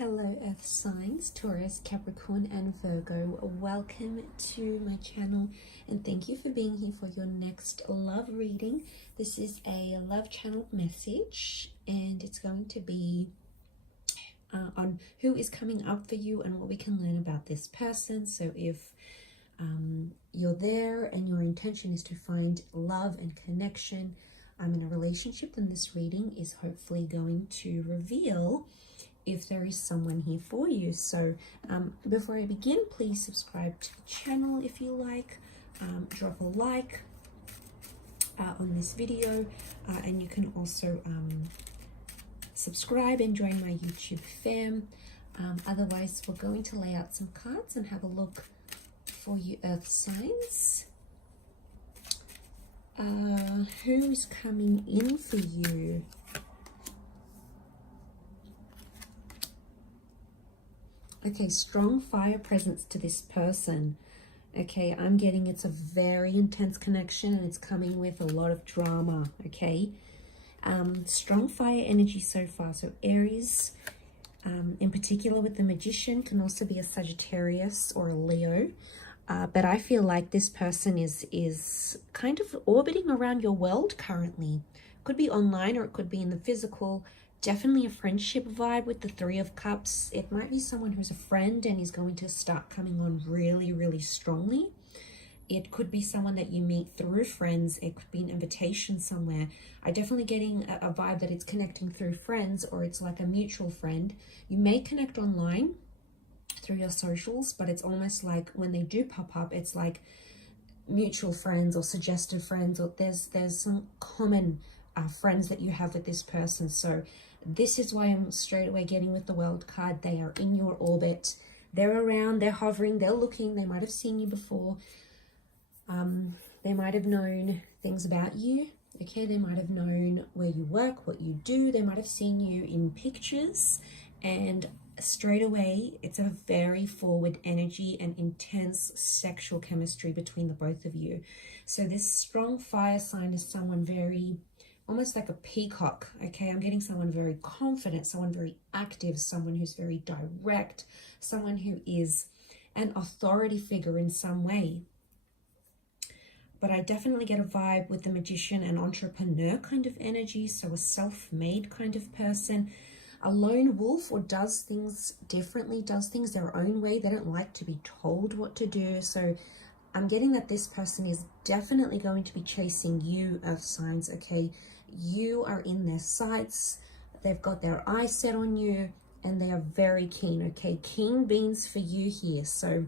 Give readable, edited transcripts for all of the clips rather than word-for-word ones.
Hello Earth signs, Taurus, Capricorn and Virgo. Welcome to my channel and thank you for being here for your next love reading. This is a love channel message and it's going to be on who is coming up for you and what we can learn about this person. So if you're there and your intention is to find love and connection in a relationship, then this reading is hopefully going to reveal if there is someone here for you. So before I begin, please subscribe to the channel if you like, drop a like on this video, and you can also subscribe and join my YouTube fam. Otherwise, we're going to lay out some cards and have a look for you Earth signs. Who's coming in for you? Okay, strong fire presence to this person. Okay, I'm getting it's a very intense connection and it's coming with a lot of drama, okay? Strong fire energy so far. So Aries, in particular with the Magician, can also be a Sagittarius or a Leo. But I feel like this person is kind of orbiting around your world currently. Could be online or it could be in the physical. Definitely a friendship vibe with the Three of Cups. It might be someone who's a friend and is going to start coming on really, really strongly. It could be someone that you meet through friends. It could be an invitation somewhere. I'm definitely getting a vibe that it's connecting through friends or it's like a mutual friend. You may connect online through your socials, but it's almost like when they do pop up, it's like mutual friends or suggested friends, or there's some common friends that you have with this person. So this is why I'm straight away getting with the World card. They are in your orbit. They're around, they're hovering, they're looking. They might have seen you before. They might have known things about you. Okay, they might have known where you work, what you do. They might have seen you in pictures, and straight away it's a very forward energy and intense sexual chemistry between the both of you. So this strong fire sign is someone very, almost like a peacock. Okay, I'm getting someone very confident, someone very active, someone who's very direct, someone who is an authority figure in some way. But I definitely get a vibe with the Magician, an entrepreneur kind of energy, so a self-made kind of person, a lone wolf, or does things differently, does things their own way. They don't like to be told what to do. So I'm getting that this person is definitely going to be chasing you, Earth signs, okay? You are in their sights. They've got their eyes set on you and they are very keen, okay? Keen beans for you here. So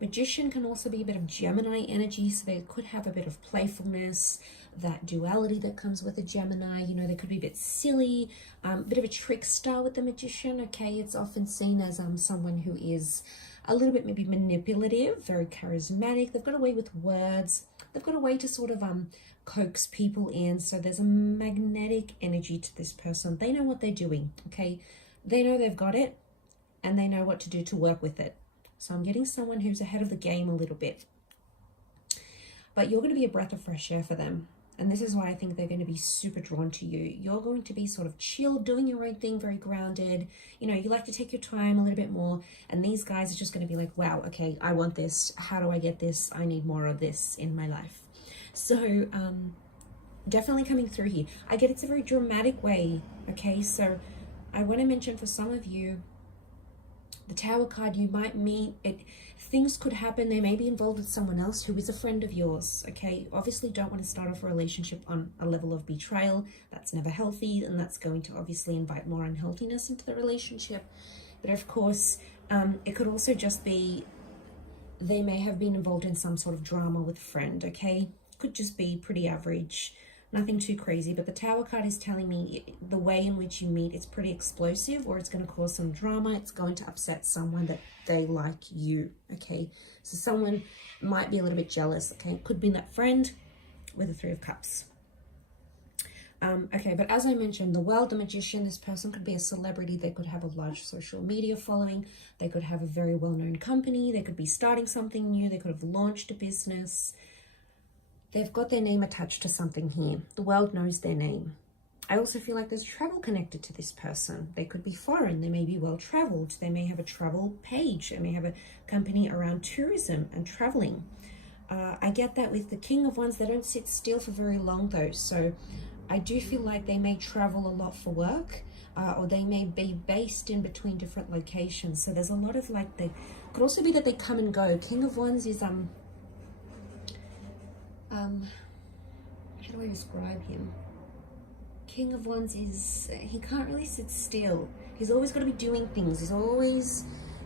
Magician can also be a bit of Gemini energy, so they could have a bit of playfulness, that duality that comes with a Gemini. You know, they could be a bit silly, a bit of a trickster with the Magician, okay? It's often seen as someone who is a little bit maybe manipulative, very charismatic. They've got a way with words. They've got a way to sort of coax people in. So there's a magnetic energy to this person. They know what they're doing, okay? They know they've got it and they know what to do to work with it. So I'm getting someone who's ahead of the game a little bit. But you're going to be a breath of fresh air for them. And this is why I think they're going to be super drawn to you. You're going to be sort of chill, doing your own thing, very grounded. You know, you like to take your time a little bit more. And these guys are just going to be like, wow, okay, I want this. How do I get this? I need more of this in my life. So definitely coming through here. I get it's a very dramatic way, okay? So I want to mention for some of you, the Tower card, you might meet it. Things could happen. They may be involved with someone else who is a friend of yours, okay? Obviously don't want to start off a relationship on a level of betrayal. That's never healthy, and that's going to obviously invite more unhealthiness into the relationship. But of course, it could also just be they may have been involved in some sort of drama with a friend, okay? Could just be pretty average. Nothing too crazy, but the Tower card is telling me the way in which you meet is pretty explosive, or it's going to cause some drama. It's going to upset someone that they like you, okay? So someone might be a little bit jealous, okay? It could be that friend with the Three of Cups. Okay, but as I mentioned, the World, the Magician, this person could be a celebrity. They could have a large social media following. They could have a very well-known company. They could be starting something new. They could have launched a business. They've got their name attached to something here. The World knows their name. I also feel like there's travel connected to this person. They could be foreign, they may be well traveled, they may have a travel page, they may have a company around tourism and traveling. I get that with the King of Wands. They don't sit still for very long though, so I do feel like they may travel a lot for work, or they may be based in between different locations. So there's a lot of like, they could also be that they come and go. King of Wands is how do I describe him? King of Wands is, he can't really sit still. He's always got to be doing things. He's always,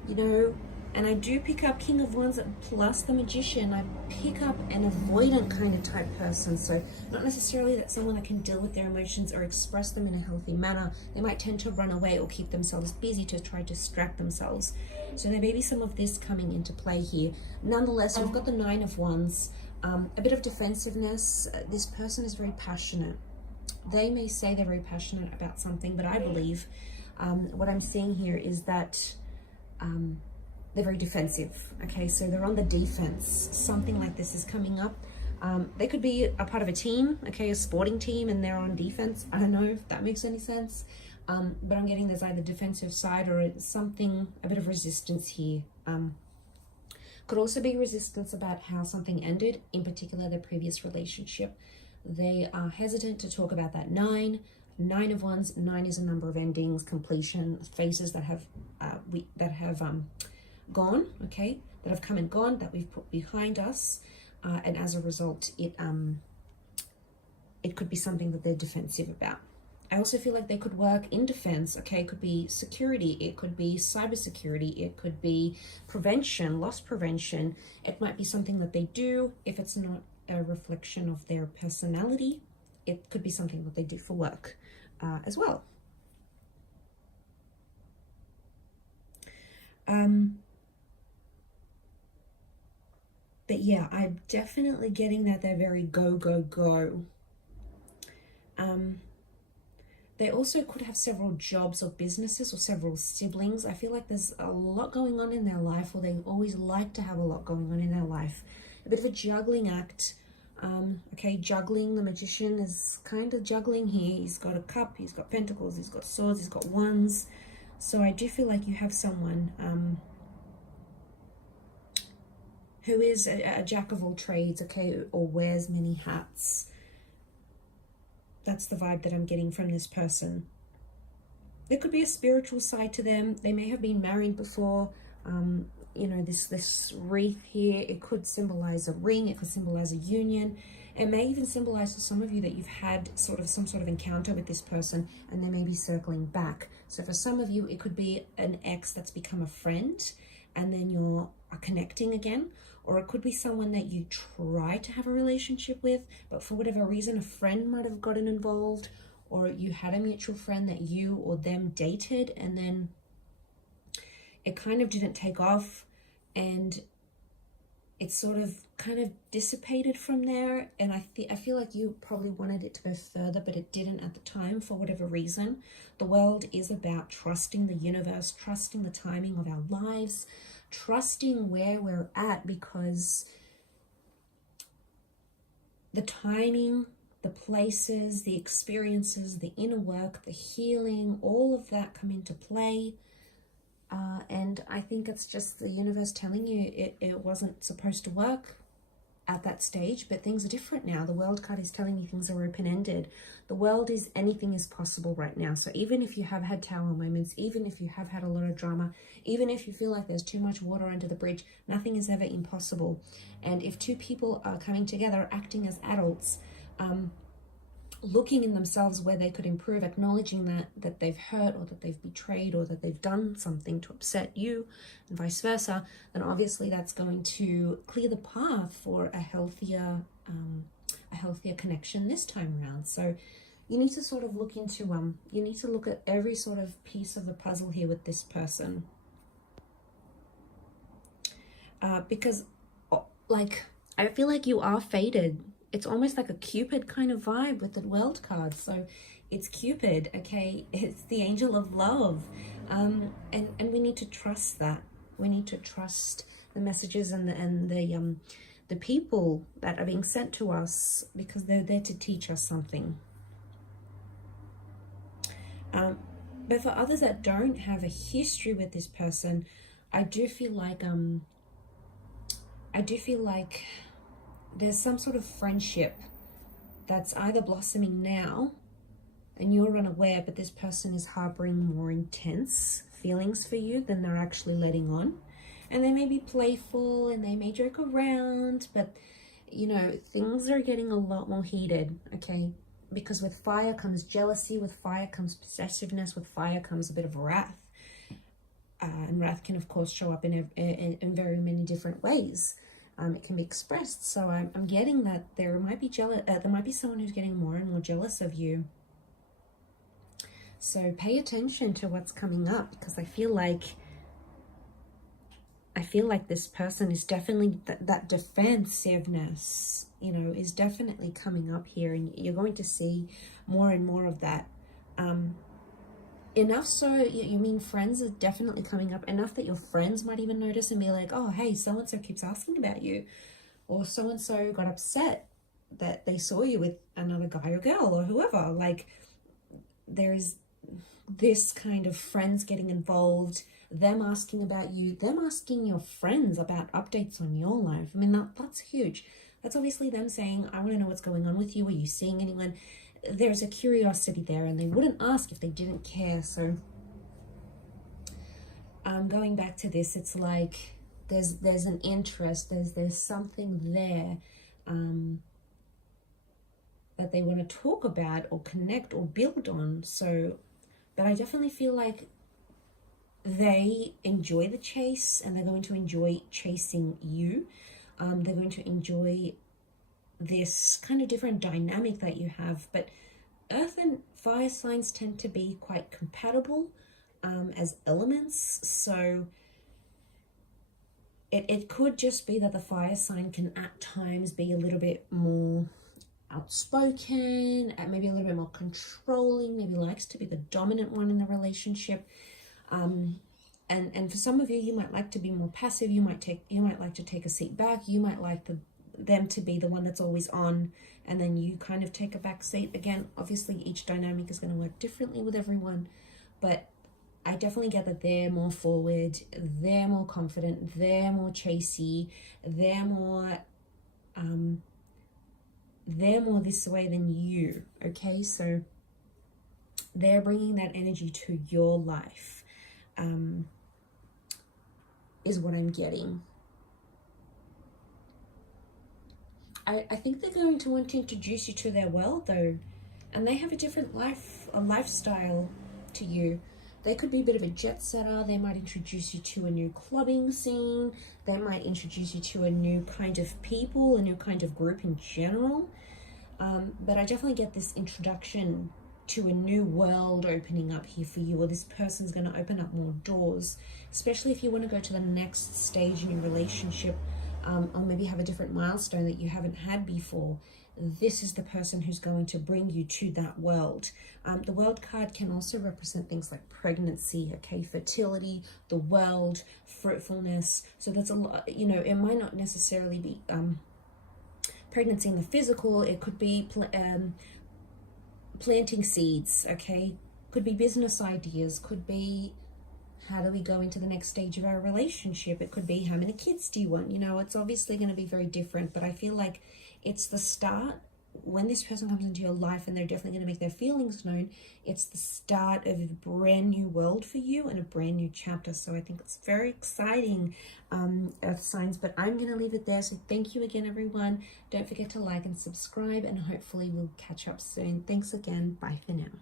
you know, and I do pick up King of Wands plus the Magician. I pick up an avoidant kind of type person. So not necessarily that someone that can deal with their emotions or express them in a healthy manner. They might tend to run away or keep themselves busy to try to distract themselves. So there may be some of this coming into play here. Nonetheless, we've got the Nine of Wands. A bit of defensiveness. This person is very passionate. They may say they're very passionate about something, but I believe what I'm seeing here is that they're very defensive. Okay, so they're on the defense. Something like this is coming up. They could be a part of a team, okay, a sporting team, and they're on defense. I don't know if that makes any sense, but I'm getting there's either defensive side or something, a bit of resistance here. Could also be resistance about how something ended, in particular their previous relationship. They are hesitant to talk about that Nine of Wands. 9 is a number of endings, completion, phases that have gone, okay, that have come and gone, that we've put behind us, and as a result, it could be something that they're defensive about. I also feel like they could work in defense, okay? It could be security, it could be cybersecurity, it could be prevention, loss prevention. It might be something that they do. If it's not a reflection of their personality, it could be something that they do for work as well. But yeah, I'm definitely getting that they're very go, go, go. They also could have several jobs or businesses or several siblings. I feel like there's a lot going on in their life, or they always like to have a lot going on in their life. A bit of a juggling act. Okay, juggling. The Magician is kind of juggling here. He's got a cup, he's got pentacles, he's got swords, he's got wands. So I do feel like you have someone who is a jack of all trades, okay, or wears many hats. That's the vibe that I'm getting from this person. There could be a spiritual side to them. They may have been married before. You know, this wreath here, it could symbolize a ring, it could symbolize a union. It may even symbolize for some of you that you've had some sort of encounter with this person and they may be circling back. So for some of you, it could be an ex that's become a friend and then you're connecting again. Or it could be someone that you try to have a relationship with, but for whatever reason, a friend might have gotten involved, or you had a mutual friend that you or them dated, and then it kind of didn't take off, and it sort of kind of dissipated from there. And I feel like you probably wanted it to go further, but it didn't at the time for whatever reason. The world is about trusting the universe, trusting the timing of our lives, trusting where we're at, because the timing, the places, the experiences, the inner work, the healing, all of that come into play. And I think it's just the universe telling you it wasn't supposed to work at that stage, but things are different now. The World card is telling you things are open-ended. The world is, anything is possible right now. So even if you have had Tower moments, even if you have had a lot of drama, even if you feel like there's too much water under the bridge, nothing is ever impossible. And if two people are coming together, acting as adults, looking in themselves where they could improve, acknowledging that they've hurt or that they've betrayed or that they've done something to upset you and vice versa, then obviously that's going to clear the path for a healthier connection this time around. So you need to sort of look into you need to look at every sort of piece of the puzzle here with this person, because like I feel like you are fated. It's almost like a Cupid kind of vibe with the World card. So it's Cupid, okay? It's the angel of love. And we need to trust that. We need to trust the messages and the people that are being sent to us, because they're there to teach us something. But for others that don't have a history with this person, I do feel like there's some sort of friendship that's either blossoming now and you're unaware, but this person is harboring more intense feelings for you than they're actually letting on. And they may be playful and they may joke around, but you know, things are getting a lot more heated, okay? Because with fire comes jealousy, with fire comes possessiveness, with fire comes a bit of wrath. And wrath can, of course, show up in very many different ways. It can be expressed. So I'm getting that there might be there might be someone who's getting more and more jealous of you. So pay attention to what's coming up, because I feel like this person is definitely that defensiveness, you know, is definitely coming up here, and you're going to see more and more of that. Enough so, you mean friends are definitely coming up, enough that your friends might even notice and be like, oh, hey, so-and-so keeps asking about you, or so-and-so got upset that they saw you with another guy or girl or whoever. Like, there is this kind of friends getting involved, them asking about you, them asking your friends about updates on your life. I mean, that's huge. That's obviously them saying, I want to know what's going on with you. Are you seeing anyone? There's a curiosity there, and they wouldn't ask if they didn't care. So going back to this, it's like there's an interest, there's something there that they want to talk about or connect or build on. So, but I definitely feel like they enjoy the chase, and they're going to enjoy chasing you. They're going to enjoy this kind of different dynamic that you have. But earth and fire signs tend to be quite compatible as elements. So it could just be that the fire sign can at times be a little bit more outspoken, and maybe a little bit more controlling, maybe likes to be the dominant one in the relationship. And for some of you, you might like to be more passive. You might like to take a seat back. You might like them to be the one that's always on, and then you kind of take a back seat. Again, obviously each dynamic is going to work differently with everyone, but I definitely get that they're more forward, they're more confident, they're more chasey, they're more this way than you. Okay, so they're bringing that energy to your life, is what I'm getting. I think they're going to want to introduce you to their world, though, and they have a different lifestyle to you. They could be a bit of a jet setter. They might introduce you to a new clubbing scene. They might introduce you to a new kind of people, a new kind of group in general. But I definitely get this introduction to a new world opening up here for you, or this person's going to open up more doors, especially if you want to go to the next stage in your relationship, or maybe have a different milestone that you haven't had before. This is the person who's going to bring you to that world. The world card can also represent things like pregnancy, okay, fertility, the world, fruitfulness. So that's a lot, you know, it might not necessarily be pregnancy in the physical. It could be planting seeds, okay, could be business ideas, could be how do we go into the next stage of our relationship. It could be how many kids do you want. You know, it's obviously going to be very different, but I feel like it's the start. When this person comes into your life, and they're definitely going to make their feelings known, it's the start of a brand new world for you and a brand new chapter. So I think it's very exciting, earth signs, but I'm going to leave it there. So thank you again, everyone. Don't forget to like and subscribe, and hopefully we'll catch up soon. Thanks again. Bye for now.